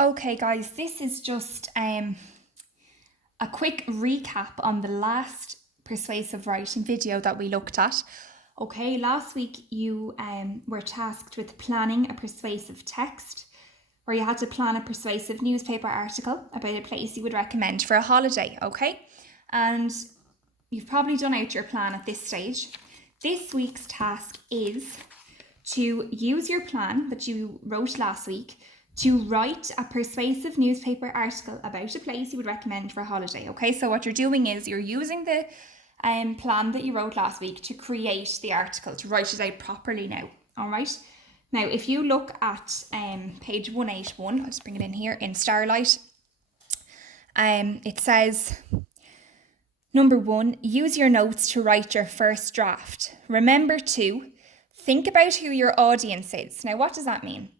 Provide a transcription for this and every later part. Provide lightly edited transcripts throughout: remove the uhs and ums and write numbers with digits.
Okay, guys, this is just a quick recap on the last persuasive writing video that we looked at. Okay, last week you were tasked with planning a persuasive text, where you had to plan a persuasive newspaper article about a place you would recommend for a holiday, okay? And you've probably done out your plan at this stage. This week's task is to use your plan that you wrote last week to write a persuasive newspaper article about a place you would recommend for a holiday. Okay, so what you're doing is you're using the plan that you wrote last week to create the article, to write it out properly now. All right. Now, if you look at page 181, I'll just bring it in here in Starlight. It says, number 1, use your notes to write your first draft. Remember to think about who your audience is. Now, what does that mean?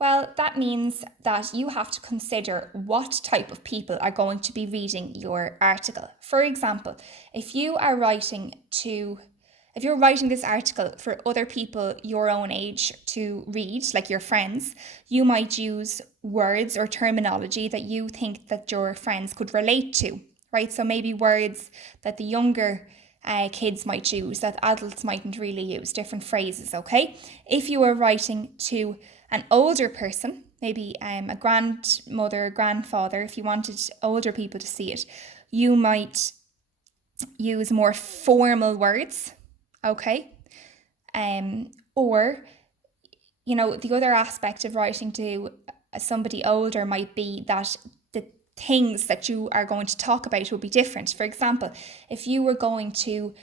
Well, that means that you have to consider what type of people are going to be reading your article. For example, if you're writing this article for other people your own age to read, like your friends, you might use words or terminology that you think that your friends could relate to, right? So maybe words that the younger kids might use that adults mightn't really use, different phrases, okay? If you are writing to an older person, maybe a grandmother, grandfather, if you wanted older people to see it, you might use more formal words, okay? Or, the other aspect of writing to somebody older might be that the things that you are going to talk about will be different. For example, if you were going to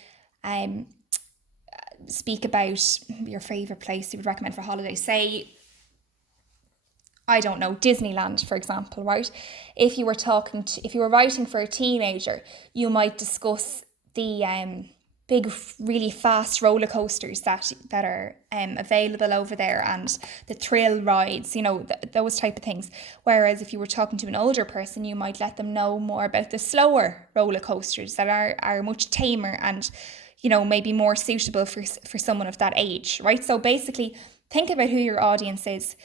speak about your favourite place you would recommend for a holiday, say, I don't know, Disneyland, for example, right? If you were writing for a teenager, you might discuss the big, really fast roller coasters that are available over there, and the thrill rides, those type of things. Whereas if you were talking to an older person, you might let them know more about the slower roller coasters that are much tamer and, maybe more suitable for someone of that age, right? So basically, think about who your audience is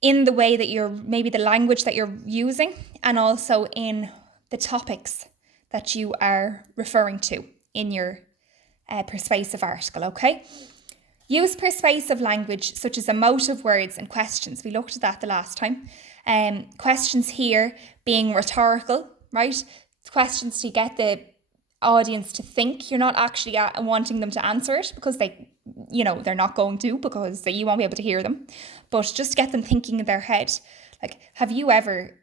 in the way that maybe the language that you're using, and also in the topics that you are referring to in your persuasive article, okay? Use persuasive language such as emotive words and questions. We looked at that the last time. Questions here being rhetorical, right? Questions to get the audience to think. You're not actually wanting them to answer it because they're not going to, because you won't be able to hear them, but just get them thinking in their head. Like, have you ever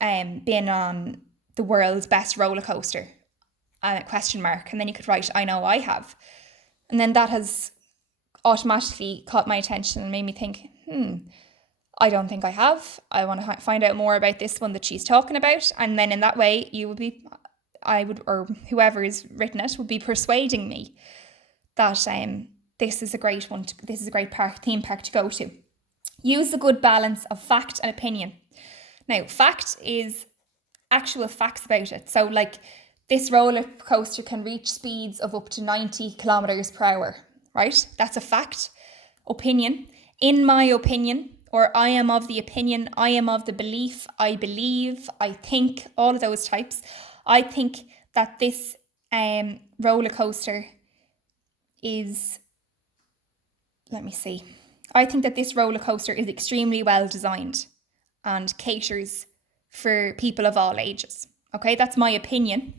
been on the world's best roller coaster? Question mark. And then you could write, I know I have. And then that has automatically caught my attention and made me think, I don't think I have. I want to find out more about this one that she's talking about. And then in that way, or whoever is written it would be persuading me that this is a great one. This is a great theme park to go to. Use a good balance of fact and opinion. Now, fact is actual facts about it. So, like, this roller coaster can reach speeds of up to 90 kilometers per hour, right? That's a fact. Opinion. In my opinion, or I am of the opinion, I am of the belief, I believe, I think, all of those types. I think that this roller coaster is, I think that this roller coaster is extremely well designed and caters for people of all ages. Okay, that's my opinion.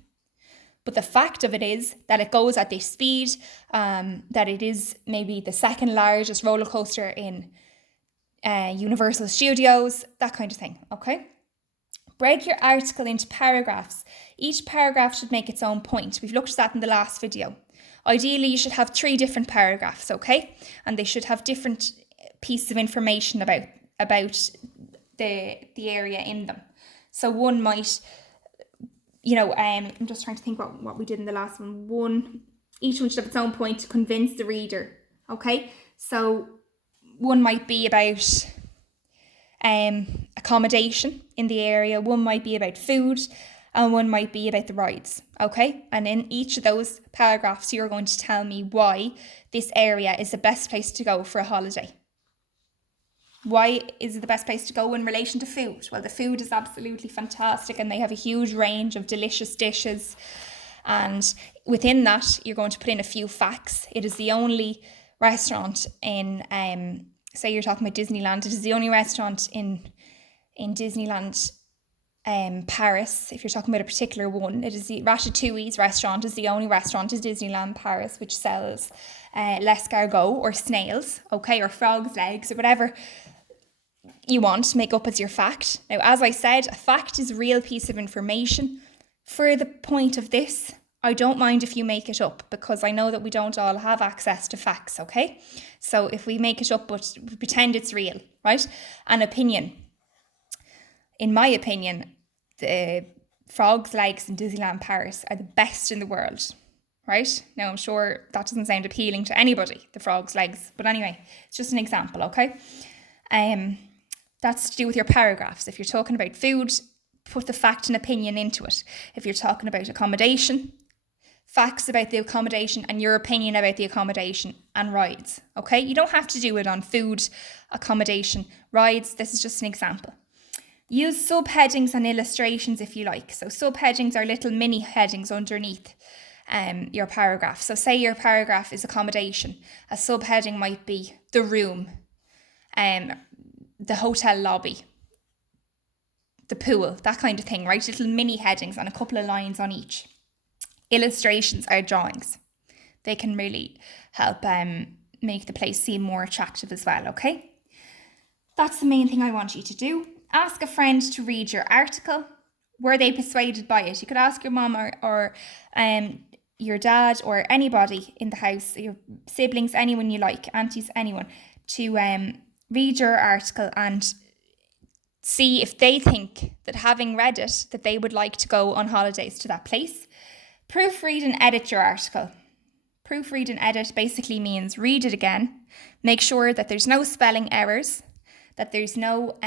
But the fact of it is that it goes at this speed, that it is maybe the second largest roller coaster in Universal Studios, that kind of thing, okay? Break your article into paragraphs. Each paragraph should make its own point. We've looked at that in the last video. Ideally, you should have 3 different paragraphs, okay? And they should have different pieces of information about the area in them. So one might, I'm just trying to think what we did in the last one. Each one should have its own point to convince the reader, okay? So one might be about accommodation in the area, one might be about food, and one might be about the rides, okay? And in each of those paragraphs, you're going to tell me why this area is the best place to go for a holiday. Why is it the best place to go in relation to food? Well, the food is absolutely fantastic and they have a huge range of delicious dishes. And within that, you're going to put in a few facts. It is the only restaurant in, say you're talking about Disneyland, it is the only restaurant in Disneyland Paris, if you're talking about a particular one. It is the Ratatouille's restaurant is the only restaurant in Disneyland Paris which sells l'escargot or snails, okay, or frog's legs or whatever you want to make up as your fact. Now, as I said, a fact is a real piece of information. For the point of this, I don't mind if you make it up because I know that we don't all have access to facts, okay? So if we make it up but pretend it's real, right? An opinion. In my opinion, the frog's legs in Disneyland Paris are the best in the world, right? Now, I'm sure that doesn't sound appealing to anybody, the frog's legs. But anyway, it's just an example, okay? That's to do with your paragraphs. If you're talking about food, put the fact and opinion into it. If you're talking about accommodation, facts about the accommodation and your opinion about the accommodation and rides, okay? You don't have to do it on food, accommodation, rides. This is just an example. Use subheadings and illustrations if you like. So subheadings are little mini headings underneath your paragraph. So say your paragraph is accommodation. A subheading might be the room, the hotel lobby, the pool, that kind of thing, right? Little mini headings and a couple of lines on each. Illustrations are drawings. They can really help make the place seem more attractive as well, okay? That's the main thing I want you to do. Ask a friend to read your article. Were they persuaded by it? You could ask your mum or your dad or anybody in the house, your siblings, anyone you like, aunties, anyone, to read your article and see if they think that having read it, that they would like to go on holidays to that place. Proofread and edit your article. Proofread and edit basically means read it again, make sure that there's no spelling errors, that there's no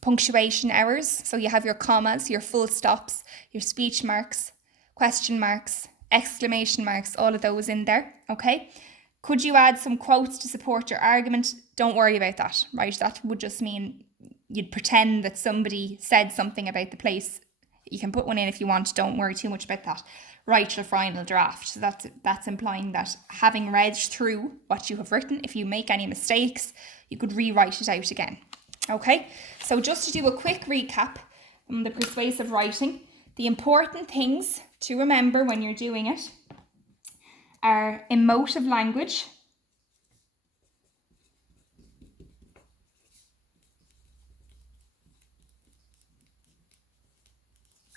punctuation errors. So you have your commas, your full stops, your speech marks, question marks, exclamation marks, all of those in there, okay? Could you add some quotes to support your argument? Don't worry about that, right? That would just mean you'd pretend that somebody said something about the place. You can put one in if you want, don't worry too much about that. Write your final draft. So that's implying that having read through what you have written, if you make any mistakes, you could rewrite it out again. Okay, so just to do a quick recap on the persuasive writing, the important things to remember when you're doing it are emotive language,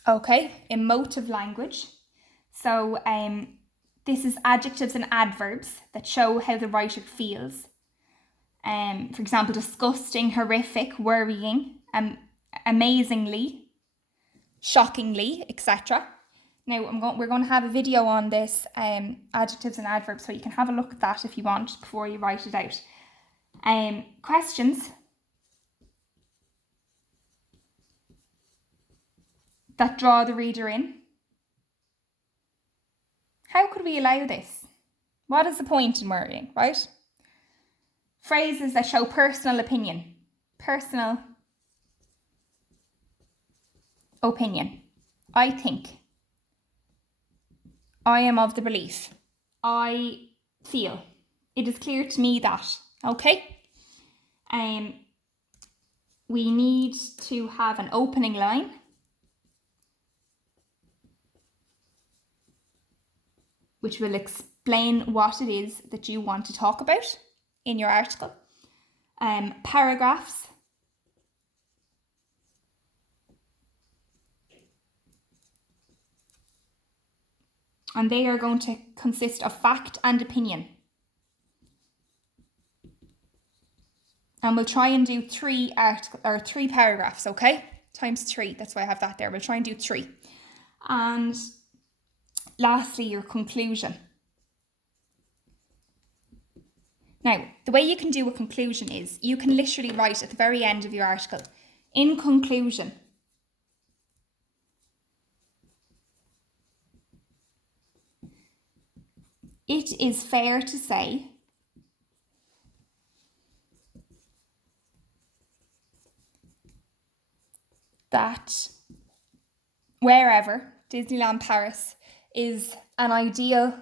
okay, emotive language. So this is adjectives and adverbs that show how the writer feels. For example, disgusting, horrific, worrying, amazingly, shockingly, etc. Now, we're going to have a video on this, adjectives and adverbs, so you can have a look at that if you want before you write it out. Questions that draw the reader in. How could we allow this? What is the point in worrying, right? Phrases that show personal opinion. Personal opinion. I think. I am of the belief. I feel. It is clear to me that. Okay? We need to have an opening line. Which will explain what it is that you want to talk about in your article. Paragraphs. And they are going to consist of fact and opinion. And we'll try and do three paragraphs, okay? Times 3, that's why I have that there. We'll try and do 3. And lastly, your conclusion. Now, the way you can do a conclusion is you can literally write at the very end of your article, in conclusion, it is fair to say that wherever Disneyland Paris is an ideal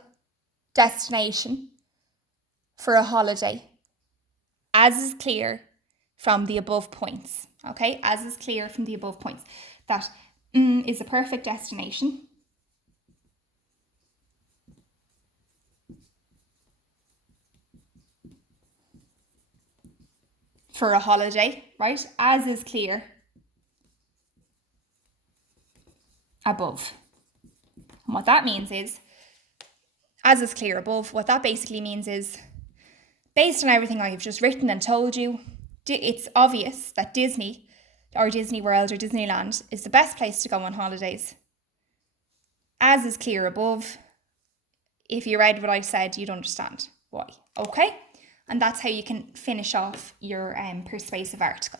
destination for a holiday, as is clear from the above points. Okay, as is clear from the above points, that is a perfect destination for a holiday, right? As is clear above. And what that means is, as is clear above, what that basically means is, based on everything I have just written and told you, it's obvious that Disney or Disney World or Disneyland is the best place to go on holidays. As is clear above, if you read what I said, you'd understand why. Okay? And that's how you can finish off your persuasive article.